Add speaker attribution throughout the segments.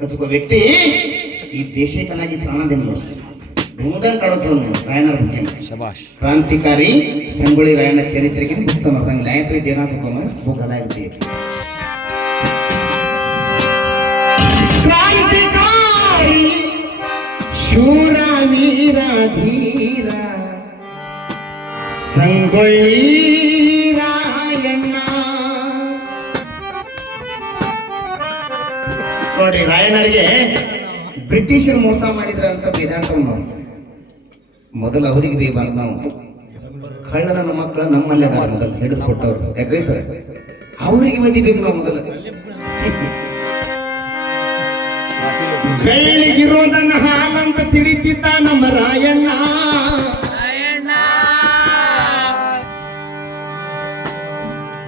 Speaker 1: ప్రతి ఒక్క వ్యక్తి
Speaker 2: ఈ
Speaker 1: దేశకళకి ప్రాణం భూమిగా కడుతున్నాను రాయన క్రాంతికారి సంగుళి రాయన చరిత్రకి బుక్ సమర్థం గాయత్రి జీర్ణాత్మకం బుక్ అలాగే క్రాంతికారి ನೋಡಿ ರಾಯಣ್ಣರಿಗೆ ಬ್ರಿಟಿಷರು ಮೋಸ ಮಾಡಿದ್ರ ಅಂತ ವೇದಾಂತ ನಾವು ಮೊದಲು ಅವರಿಗೆ ಬೇಬಾರ್ದು ನಾವು. ಕಳ್ಳನ ಮಕ್ಕಳ ನಮ್ಮಲ್ಲೇ ಮೊದಲು ಹಿಡಿದು ಕೊಟ್ಟವ್ರು ಯಾಕ್ರಿ ಸರ್? ಅವರಿಗೆ ಬದಿಬೇಕು ನಾವು ಮೊದಲು. ಬೆಳ್ಳಿಗಿರೋದನ್ನ ಹಾಲಂತ ತಿಳಿತಿದ್ದ ನಮ್ಮ ರಾಯಣ್ಣ.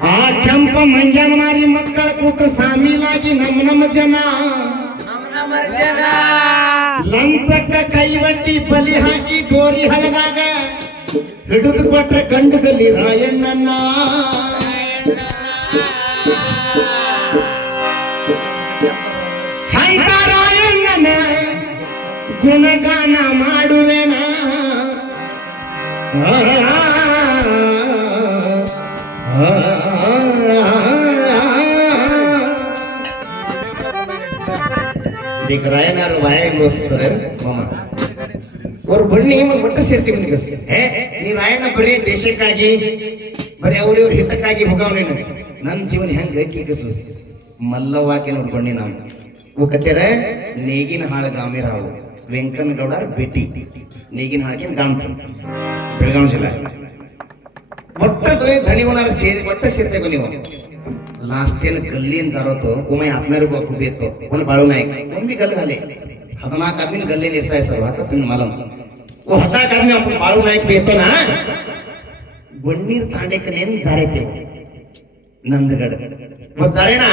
Speaker 1: ಆ ಕೆಂಪ ಮಂಜನ ಮಾರಿ ಮಕ್ಕಳ ಕೂತ ಸಾಮೀಲಾಗಿ ನಮ್ಮ ನಮ್ಮ ಜನ. ಲಂಚಕ್ಕ ಕೈವಟ್ಟಿ ಬಲಿ ಹಾಕಿ ಗೋರಿ ಹಳದಾಗ ಹಿಡಿದು ಕೊಟ್ಟ ಗಂಡುಗಲ್ಲಿ ರಾಯಣ್ಣನ್ನ ರಾಯಣ್ಣನ ಗುಣಗಾನ ಮಾಡುವೆನ? ಇದಕ್ಕೆ ರಾಯಣ್ಣ ವಾಯ ಸರ್ ಮಾಮ ಅವ್ರು ಬನ್ನಿ ಒಂದು ಒಟ್ಟು ಸೇರ್ತೀವಿ ನಿಮಗೆ. ಏ, ನೀ ರಾಯಣ್ಣ ಬರೀ ದೇಶಕ್ಕಾಗಿ, ಬರೀ ಅವ್ರಿವ್ರ ಹಿತಕ್ಕಾಗಿ ಹೋಗವ್ ನೀನು ನನ್ನ ಜೀವನ ಹೆಂಗ ಕೀಕಸು ಮಲ್ಲವಾಕಿ ನೋಡಿ ಬನ್ನಿ ನಾವು. ಇವು ಕತ್ತೀರ, ನೇಗಿನ ಹಾಳ ಗಾಮಿರಾವು ವೆಂಕನಗೌಡ ಭೇಟಿ. ನೇಗಿನ ಹಾಕಿನ ಗಾಮ್ಸ ಬೆಳಗಾವಿ ಜಿಲ್ಲೆ. ಒಟ್ಟ ದೊರೆ ಧಣಿಗುಣಾರ ಸೇರಿ, ಒಟ್ಟ ಸೇರ್ತೇವೆ ನೀವು. लास्टेन गल्लेन जारो तो कोमे आपने रुप अपुबे तो कोन पारो नाइक कोन भी गल्ले खाले हमारा कामिन गल्ले ऐसा है सरवात तो तुम मालूम। वो हटा कर में अपुन पारो नाइक बेतो ना। बन्नीर थाने के नेम जारे थे नंदगढ़। वो जारे ना।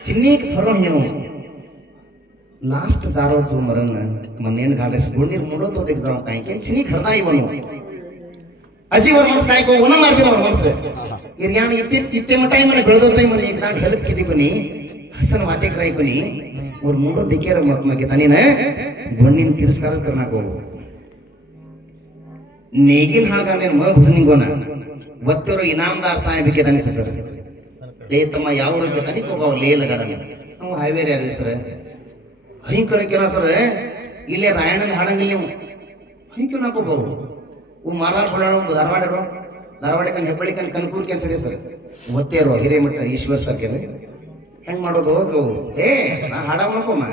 Speaker 1: चिन्नी के फरो हियो लास्ट जारो जो मरन, मनेन घाले। बन्नीर मुड़ो तो देख जाओ कहीं के चिन्नी खरना बनो। ಅಜಿ ಅವ್ರ ಮನಸ್ಸು ಕಾಯ್ಕೊ ಒನ ಮಾಡ್ತೀವಿ ಅವ್ರ ಮನಸ್ಸು ಇರ್ಯಾಣ ಇತ್ತೆ ಇತ್ತೆ ಮಟ ಮನೆ ಬೆಳೆದೋತೈ ಮನೆ ಈಗ ನಾನು ಹೆಲ್ಪ್ ಕಿದಿ ಕೊನಿ, ಹಸನ್ ಕ್ರೈ ಕೊನಿ, ಅವ್ರ ಮೂಡ ದಿಕ್ಕಿರ ಮತ್ ಮಗೆ ತಾನೇನ ಬಣ್ಣಿನ ತಿರಸ್ಕಾರ ಕರ್ನಾಕ ನೇಗಿನ ಹಾಳ್ಗಾಮೇಲೆ ಮ ಭುಜನಿಂಗೋನ ಒತ್ತಿರೋ ಇನಾಮದಾರ್ ಸಾಹೇಬಿಗೆ ತಾನೆ ಸರ್ ಲೇ ತಮ್ಮ, ಯಾವ ಊರಿಗೆ ತನಿಕ್ ಹೋಗವ ಲೇ ಲಗಾಡ ನಾವು ಹೈವೇರ್ ಯಾರು ಸರ್? ಹೈಕರಕ್ಕಿನ ಸರ್? ಇಲ್ಲೇ ರಾಯಣ್ಣನ ಹಾಡಂಗಿಲ್ಲ ಹೈಕಿನ ಹಾಕೋಬಹುದು ಇವು ಮಾಲಾರ್ ಕೊಡಾಡ ಒಂದು ಧಾರವಾಡ ಇರೋ ಧಾರವಾಡ ಕನ್ ಹೆಬ್ಬಳ್ಳಿ ಕನ್ ಕನ್ಕೂರ್ ಕೆನ್ಸರಿ ಸರ್ ಒತ್ತೇರೋ ಹಿರೇಮಠ, ಈಶ್ವರ್ ಸರ್ಕೆರೆ ಹೆಂಗ್ ಮಾಡೋದು ಹೋಗು ಏ, ನಾ ಹಾಡ ನೋಡ್ಕೊಮ್ಮ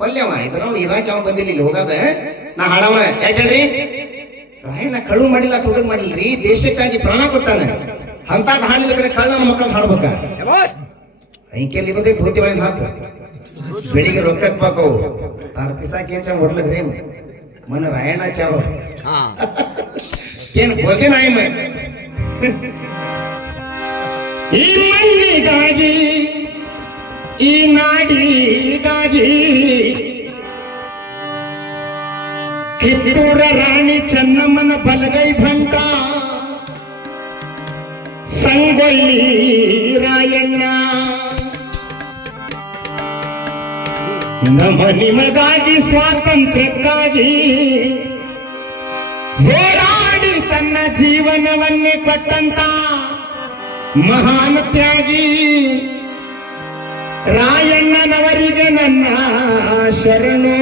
Speaker 1: ಕೊಲ್ಯವ ಇದ್ರ ಇರಾಕ್ ಯಾವ ಬಂದಿಲ್ಲ ಇಲ್ಲಿ, ಹೋಗದ. ನಾ ಹಾಡವ ಯಾಕೆ ಹೇಳ್ರಿ? ರಾಯಣ್ಣ ಕಳು ಮಾಡಿಲ್ಲ ತುಡುಗ್ ಮಾಡಿಲ್ರಿ, ದೇಶಕ್ಕಾಗಿ ಪ್ರಾಣ ಕೊಟ್ಟಾನೆ. ಅಂತ ಹಾಡಿದ ಕಡೆ ಕಳ್ಳನ ಮಕ್ಕಳು ಹಾಡ್ಬೇಕ. ಐಕೆಯಲ್ಲಿ ಇರೋದೇ ಧೋತಿ ಹಾಕ. ಬೆಳಿಗ್ಗೆ ರೊಕ್ಕ ಹಾಕ್ಬೇಕು ತಾರ ಪಿಸಾಕಿ ಏನ್ ಚಾ ಹೊಡ್ಲಕ್ರಿ ಮನ ರಾಯಣ್ಣ ಚಾವ.
Speaker 2: ಹಾ.
Speaker 1: ಏನು ఈ ಮಣ್ಣಿಗಾಗಿ ಈ ನಾಡಿಗಾಗಿ ಕಿತ್ತೂರ ರಾಣಿ ಚೆನ್ನಮ್ಮನ ಬಲಗೈ ಭಂಟ. ಸಂಗೊಳ್ಳಿ ರಾಯಣ್ಣ. ನಮ್ಮ ನಿಮಗಾಗಿ ಸ್ವಾತಂತ್ರ್ಯಕ್ಕಾಗಿ ಹೋರಾಡಿ ತನ್ನ ಜೀವನವನ್ನೇ ಕೊಟ್ಟಂತ ಮಹಾನ್ ತ್ಯಾಗಿ ರಾಯಣ್ಣನವರಿಗೆ ನನ್ನ ಶರಣು.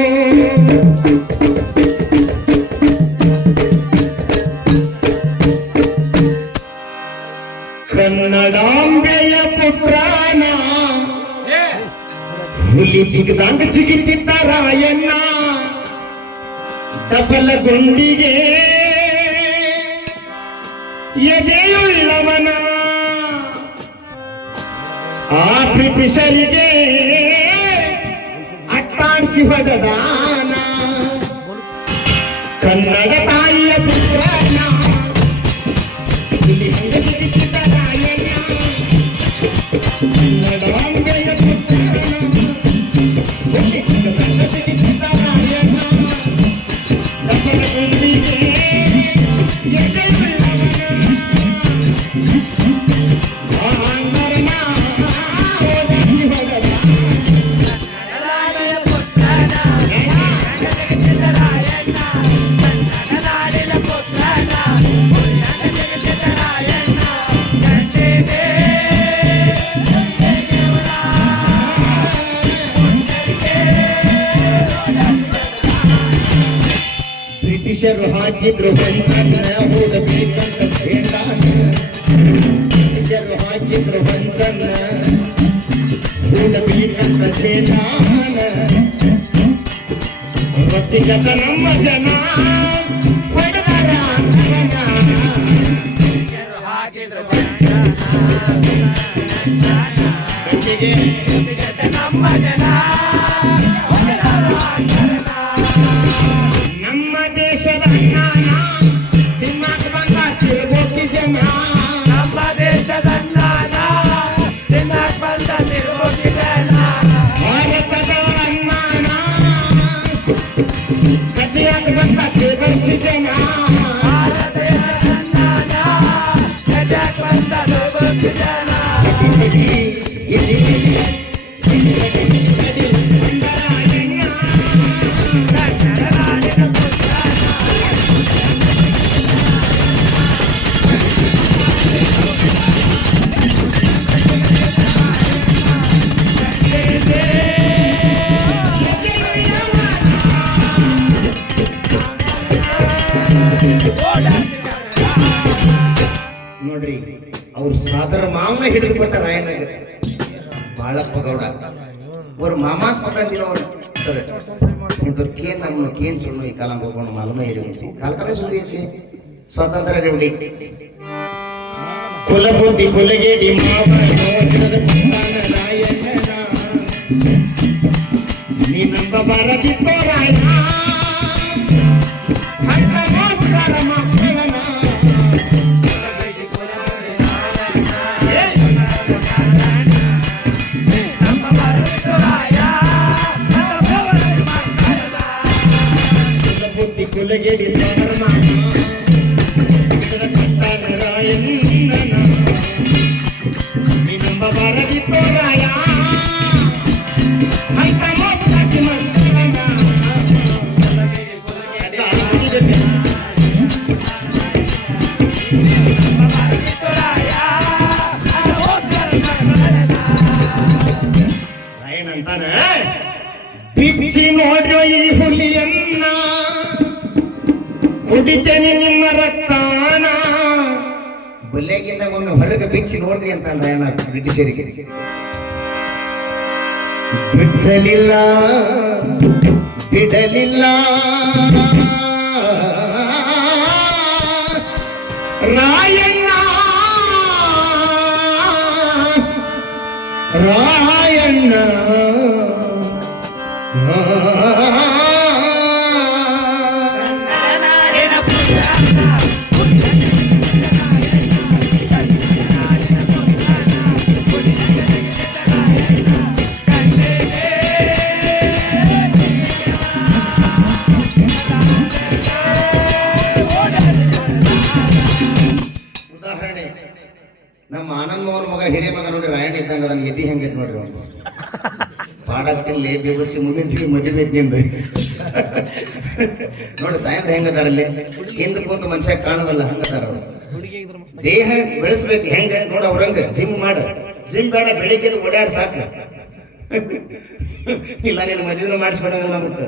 Speaker 1: ಹುಲಿ ಚಿಕ್ಕದಾಂಗ ಜಿಗಿತಿದ್ದ ರಾಯಣ್ಣ. ತಪಲ ಗುಂಡಿಗೆ ಎದೆಯುಳ್ಳವನ ಆ ಬ್ರಿಟಿಷರಿಗೆ ಅಟ್ಟಾಡಿಸಿ ಹೊಡೆದಾನ ಕನ್ನಡ ತಾಯಿಯ
Speaker 3: ಶಿಷ್ಯರು ಹಾಕಿದ್ರು ಓದಬೇಕಂತ ಬೇಡಾನ ಶಿಷ್ಯರು ಹಾಕಿದ್ರು ಓದಬೇಕಂತ ಬೇಡಾನ ರೊಟ್ಟಿಗತ ನಮ್ಮ ಜನ ದೇಶದ ಕೊಟ್ಟ ರಾಯಣ್ಣಗ ಬಾಳಪ್ಪ ಗೌಡ. ಅವ್ರ ಮಾಮಾಸ್ ಪಕ್ಕಂದಿರೋ ಅವ್ರು ಸರ್. ಇದ್ರ ಕೇನ್ ನಮ್ಮ ಕೇನ್ ಸುಳ್ಳು ಈ ಕಾಲ ಹೋಗೋಣ ಮಾಲಮ ಇರಿಸಿ ಕಾಲ ಕಾಲ ಸುಳ್ಳಿಸಿ ಸ್ವಾತಂತ್ರ್ಯ ರೆವಡಿ ಕುಲಬುದ್ಧಿ ಅಂತಾನೆ ಬಿಚ್ಚಿ ನೋಡ್ರೋ ಈ ಹುಲಿಯನ್ನ ಕುಡಿತೇನೆ ನಿಮ್ಮ ರಕ್ತಾನ. ಬಲ್ಲೆಗಿಂದ ಒಂದು ಹೊರಗೆ ಬಿಚ್ಚಿ ನೋಡ್ರಿ ಅಂತ ಅಂದ್ರೆ ಬ್ರಿಟಿಷರಿಗೆ? ಬಿಡಿಸಲಿಲ್ಲ ಬಿಡಲಿಲ್ಲ. ರಾಯಣ್ಣ ಪಾಡಕ್ತಿಲ್ಲಿ ಬೇಬರ್ಸಿ ಮುಂದಿನ ಮದುವೆ ಇದ್ದಿಂದ ನೋಡಿ ಸಾಯಂತ್ರ ಹೆಂಗದಾರಲ್ಲಿ ಹಿಂದ ಕುಂತ ಮನುಷ್ಯ ಕಾಣುವಲ್ಲ ಹಂಗದಾರ ಅವರು. ದೇಹ ಬೆಳೆಸ್ಬೇಕು, ಹೆಂಗ ನೋಡ ಅವ್ರಂಗ ಜಿಮ್ ಮಾಡ. ಜಿಮ್ ಬೇಡ, ಬೆಳಿಗ್ಗೆ ಓಡಾಡ್ ಸಾಕು. ಇಲ್ಲ, ನೀನು ಮದುವೆ ಮಾಡಿಸ್ಬೇಡ ನಮ್ಗೆ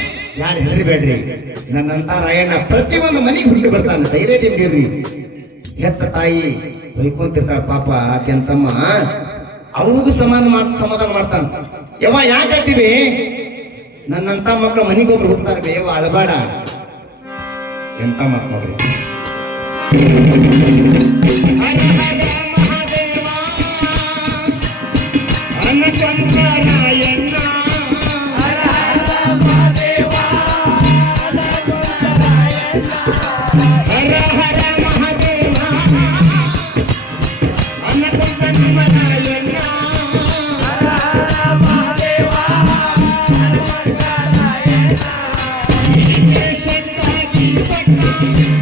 Speaker 3: ಯಾರು ಹೆದರಿಬೇಡ್ರಿ? ನನ್ನಂತ ರಾಯಣ್ಣ ಪ್ರತಿಯೊಂದು ಮನೆಗೆ ಹುಡುಗಿ ಬರ್ತಾನೆ, ಧೈರ್ಯ ಇರ್ರಿ ಹೆತ್ತ ತಾಯಿ ಬೈಕೊಂತಿರ್ತಾಳ, ಪಾಪ ಕೆನ್ಸಮ್ಮ ಅವನಿಗೂ ಸಮಾಧಾನ ಮಾಡ್ ಸಮಾಧಾನ ಮಾಡ್ತಾನ. ಯವ್ವ, ಯಾಕೆ ಹೇಳ್ತೀವಿ? ನನ್ನಂತ ಮಕ್ಕಳು ಮನೆಗೊಬ್ರು ಹೋಗ್ತಾರೆ, ಬೇವ, ಅಳಬೇಡ. ಎಂತ ಮಕ್ಕಳು ಅನ್ನ ಹರ Thank you.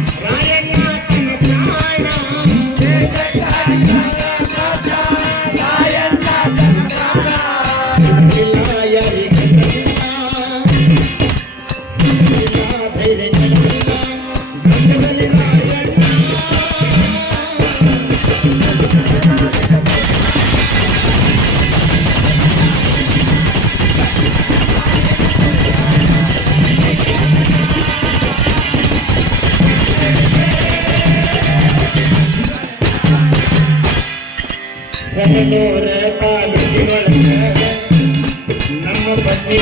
Speaker 3: நம்ம பத்தி